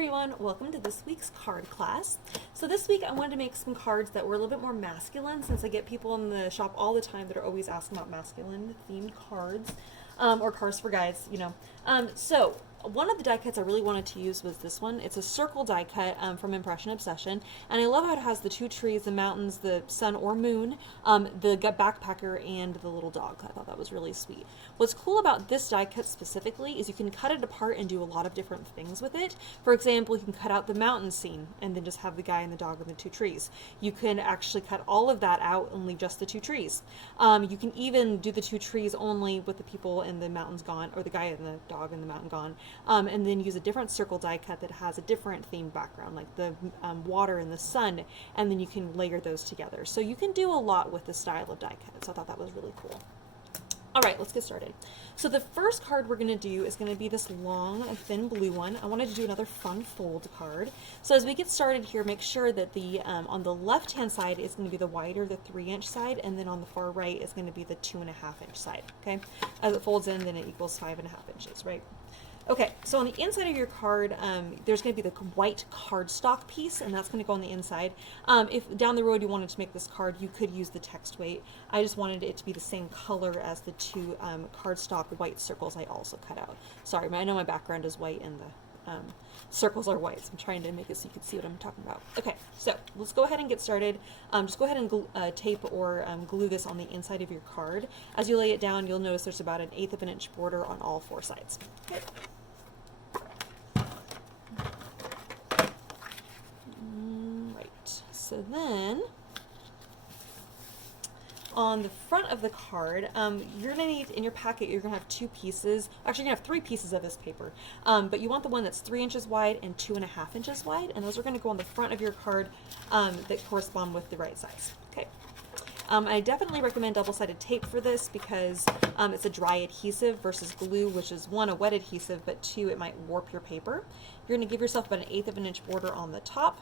everyone, welcome to this week's card class. So this week I wanted to make some cards that were a little bit more masculine, since I get people in the shop all the time that are always asking about masculine themed cards, or cards for guys, you know. So one of the die cuts I really wanted to use was this one. It's a circle die cut from Impression Obsession, and I love how it has the two trees, the mountains, the sun or moon, the backpacker, and the little dog. I thought that was really sweet. What's cool about this die cut specifically is you can cut it apart and do a lot of different things with it. For example, you can cut out the mountain scene and then just have the guy and the dog and the two trees. You can actually cut all of that out and leave just the two trees. You can even do the two trees only with the people and the mountains gone, or the guy and the dog and the mountain gone. And then use a different circle die cut that has a different themed background, like the water and the sun, and then you can layer those together. So you can do a lot with this style of die cut, so I thought that was really cool. All right, let's get started. So the first card we're going to do is going to be this long and thin blue one. I wanted to do another fun fold card. So as we get started here, make sure that the on the left-hand side is going to be the wider, the 3-inch side, and then on the far right is going to be the 2.5-inch side. Okay, as it folds in, then it equals 5.5 inches, right? Okay, so on the inside of your card, there's going to be the white cardstock piece, and that's going to go on the inside. If down the road you wanted to make this card, you could use the text weight. I just wanted it to be the same color as the two cardstock white circles I also cut out. Sorry, I know my background is white and the circles are white, so I'm trying to make it so you can see what I'm talking about. Okay, so let's go ahead and get started. Just go ahead and tape or glue this on the inside of your card. As you lay it down, you'll notice there's about 1/8 of an inch border on all 4 sides. Okay. So then, on the front of the card, you're going to need, in your packet, you're going to have 2 pieces. Actually, you're going to have 3 pieces of this paper. But you want the one that's 3 inches wide and 2.5 inches wide, and those are going to go on the front of your card that correspond with the right size. Okay. I definitely recommend double-sided tape for this because it's a dry adhesive versus glue, which is 1, a wet adhesive, but 2, it might warp your paper. You're going to give yourself about 1/8 of an inch border on the top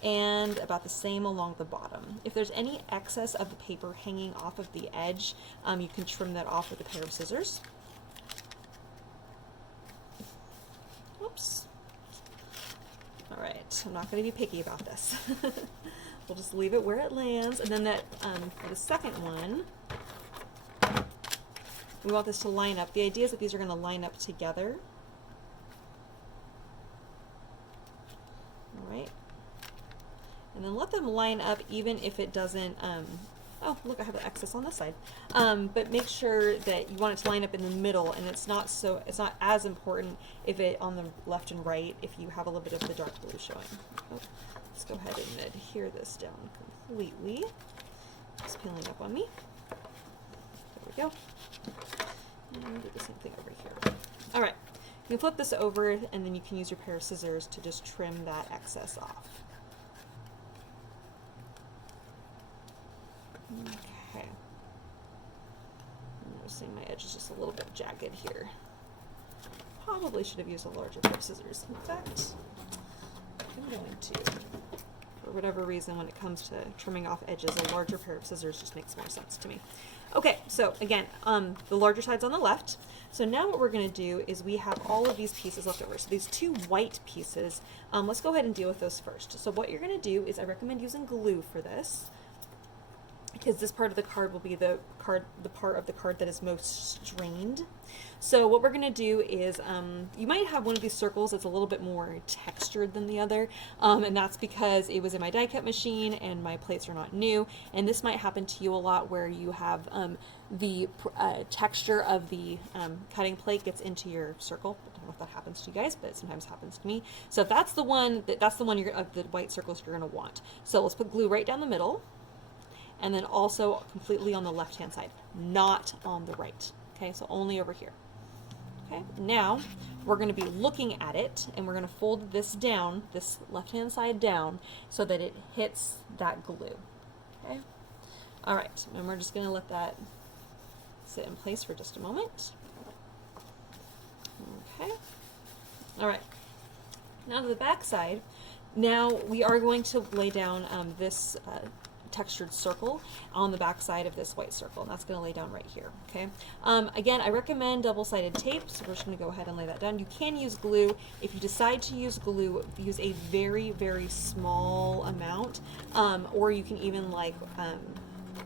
and about the same along the bottom. If there's any excess of the paper hanging off of the edge, you can trim that off with a pair of scissors. Oops. All right, I'm not going to be picky about this. We'll just leave it where it lands, and then that for the second one, we want this to line up. The idea is that these are going to line up together. All right, and then let them line up even if it doesn't. Oh, look, I have an excess on this side. But make sure that you want it to line up in the middle, and it's not as important if it on the left and right if you have a little bit of the dark blue showing. Oh. Let's go ahead and adhere this down completely. It's peeling up on me. There we go. And do the same thing over here. All right, you can flip this over, and then you can use your pair of scissors to just trim that excess off. Okay. I'm noticing my edge is just a little bit jagged here. Probably should have used a larger pair of scissors. In fact, I'm going to, for whatever reason, when it comes to trimming off edges, a larger pair of scissors just makes more sense to me. Okay, so again, the larger side's on the left. So now what we're going to do is we have all of these pieces left over. So these 2 white pieces, let's go ahead and deal with those first. So what you're going to do is I recommend using glue for this, because this part of the card will be the part of the card that is most strained. So what we're going to do is, you might have one of these circles that's a little bit more textured than the other, and that's because it was in my die cut machine and my plates are not new, and this might happen to you a lot where you have the texture of the cutting plate gets into your circle. I don't know if that happens to you guys, but it sometimes happens to me. So if that's the one, of the white circles you're going to want. So let's put glue right down the middle, and then also completely on the left-hand side, not on the right. Okay, so only over here. Okay, now we're going to be looking at it, and we're going to fold this down, this left-hand side down, so that it hits that glue. Okay, all right, and we're just going to let that sit in place for just a moment. Okay, all right, now to the back side. Now we are going to lay down this textured circle on the back side of this white circle, and that's going to lay down right here. Okay. Again, I recommend double-sided tape, so we're just going to go ahead and lay that down. You can use glue. If you decide to use glue, use a very, very small amount, or you can even like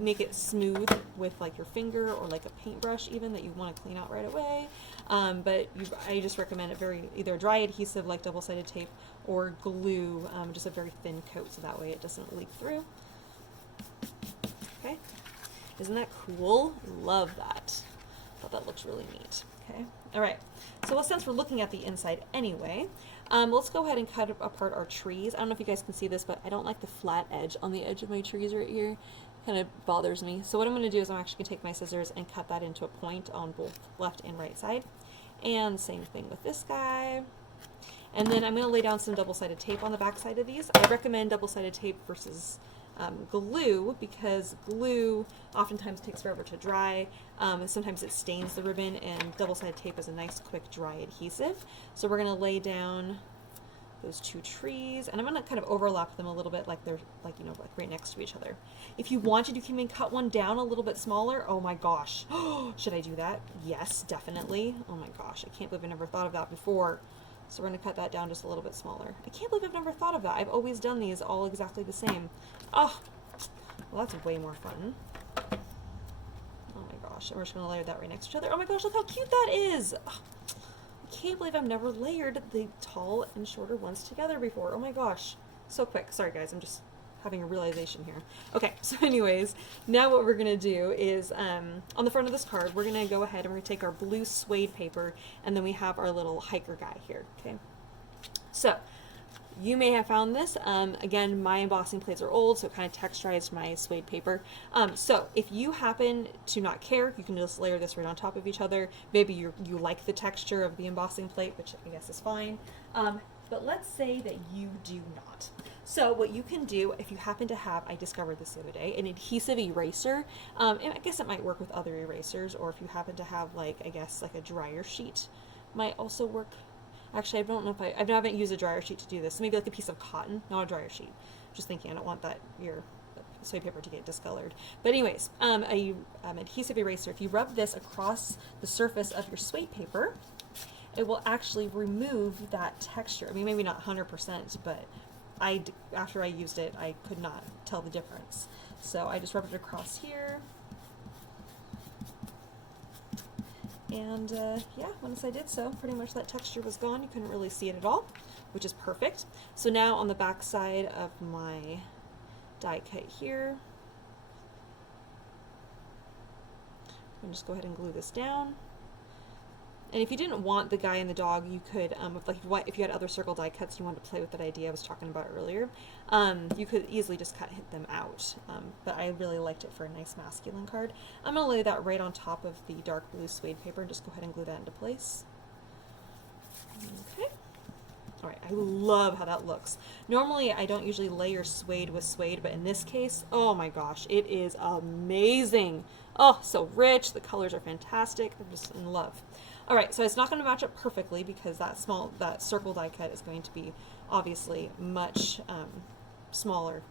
make it smooth with like your finger or like a paintbrush even that you want to clean out right away. But I just recommend it either dry adhesive like double-sided tape or glue, just a very thin coat so that way it doesn't leak through. Okay, isn't that cool? Love that. Thought that looks really neat. Okay, all right. So since we're looking at the inside anyway, let's go ahead and cut apart our trees. I don't know if you guys can see this, but I don't like the flat edge on the edge of my trees right here. Kind of bothers me. So what I'm going to do is I'm actually going to take my scissors and cut that into a point on both left and right side. And same thing with this guy. And then I'm going to lay down some double-sided tape on the back side of these. I recommend double-sided tape versus glue because glue oftentimes takes forever to dry. And sometimes it stains the ribbon, and double-sided tape is a nice, quick, dry adhesive. So we're going to lay down those two trees, and I'm going to kind of overlap them a little bit like they're like, you know, like right next to each other. If you wanted, you can even cut one down a little bit smaller. Oh my gosh. Should I do that? Yes, definitely. Oh my gosh, I can't believe I never thought of that before. So we're going to cut that down just a little bit smaller. I can't believe I've never thought of that. I've always done these all exactly the same. Oh, well, that's way more fun. Oh my gosh, and we're just going to layer that right next to each other. Oh my gosh, look how cute that is. Oh, I can't believe I've never layered the tall and shorter ones together before. Oh my gosh, so quick. Sorry guys, I'm just having a realization here. Okay, so anyways, now what we're gonna do is on the front of this card, we're gonna go ahead and we're gonna take our blue suede paper, and then we have our little hiker guy here. Okay, so you may have found this. Again, my embossing plates are old, so it kind of texturized my suede paper. So if you happen to not care, you can just layer this right on top of each other. Maybe you like the texture of the embossing plate, which I guess is fine. But let's say that you do not. So what you can do, if you happen to have, I discovered this the other day, an adhesive eraser, and I guess it might work with other erasers, or if you happen to have like, I guess like a dryer sheet might also work. Actually, I don't know if I haven't used a dryer sheet to do this. Maybe like a piece of cotton, not a dryer sheet. Just thinking, I don't want your suede paper to get discolored. But anyways, adhesive eraser, if you rub this across the surface of your suede paper, it will actually remove that texture. I mean, maybe not 100%, but after I used it, I could not tell the difference. So I just rubbed it across here. And yeah, once I did so, pretty much that texture was gone. You couldn't really see it at all, which is perfect. So now on the back side of my die cut here, I'm just go ahead and glue this down. And if you didn't want the guy and the dog, you could, if you had other circle die cuts, you wanted to play with that idea I was talking about earlier, you could easily just cut them out. But I really liked it for a nice masculine card. I'm going to lay that right on top of the dark blue suede paper and just go ahead and glue that into place. Okay. All right, I love how that looks. Normally, I don't usually layer suede with suede, but in this case, oh my gosh, it is amazing. Oh, so rich. The colors are fantastic. I'm just in love. All right, so it's not going to match up perfectly because that circle die cut is going to be obviously much smaller,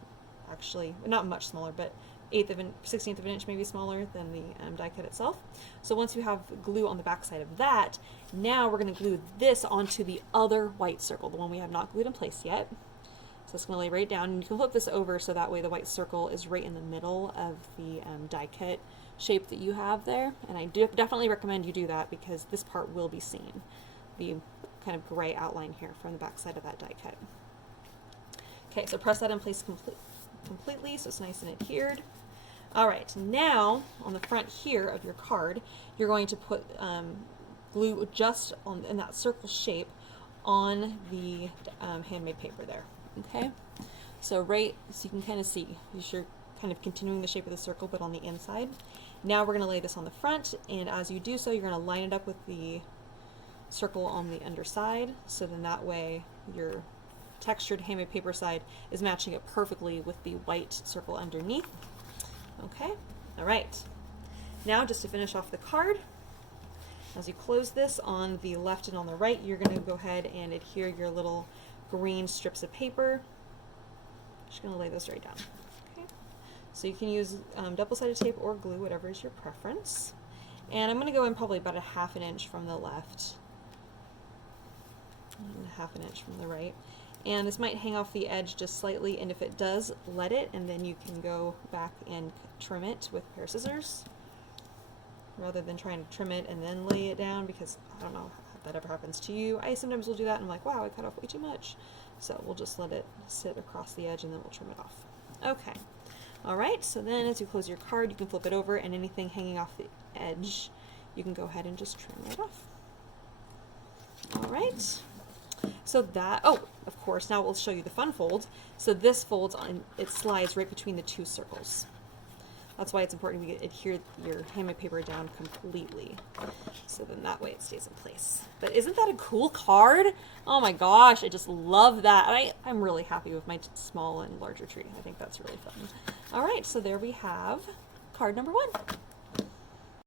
actually, not much smaller, but 16th of an inch maybe smaller than the die cut itself. So once you have glue on the back side of that, now we're going to glue this onto the other white circle, the one we have not glued in place yet. So it's going to lay right down, and you can flip this over so that way the white circle is right in the middle of the die cut shape that you have there, and I definitely recommend you do that because this part will be seen, the kind of gray outline here from the back side of that die cut. Okay, so press that in place completely so it's nice and adhered. All right, now on the front here of your card, you're going to put glue just in that circle shape on the handmade paper there. Okay, so so you can kind of see you're kind of continuing the shape of the circle, but on the inside. Now we're going to lay this on the front, and as you do so, you're going to line it up with the circle on the underside, so then that way your textured handmade paper side is matching it perfectly with the white circle underneath. Okay, all right. Now just to finish off the card, as you close this on the left and on the right, you're going to go ahead and adhere your little green strips of paper. Just going to lay those right down. Okay, So you can use double-sided tape or glue, whatever is your preference. And I'm going to go in probably about a 1/2 inch from the left and 1/2 inch from the right. And this might hang off the edge just slightly, and if it does, let it, and then you can go back and trim it with a pair of scissors rather than trying to trim it and then lay it down, because I don't know if that ever happens to you. I sometimes will do that and I'm like, wow, I cut off way too much. So we'll just let it sit across the edge and then we'll trim it off. Okay. Alright, so then as you close your card, you can flip it over, and anything hanging off the edge, you can go ahead and just trim right off. Alright. So that, oh, of course, now we'll show you the fun fold. So this folds on, it slides right between the 2 circles. That's why it's important to adhere your handmade paper down completely. So then that way it stays in place. But isn't that a cool card? Oh my gosh, I just love that. And I'm really happy with my small and larger tree. I think that's really fun. All right, so there we have card number 1.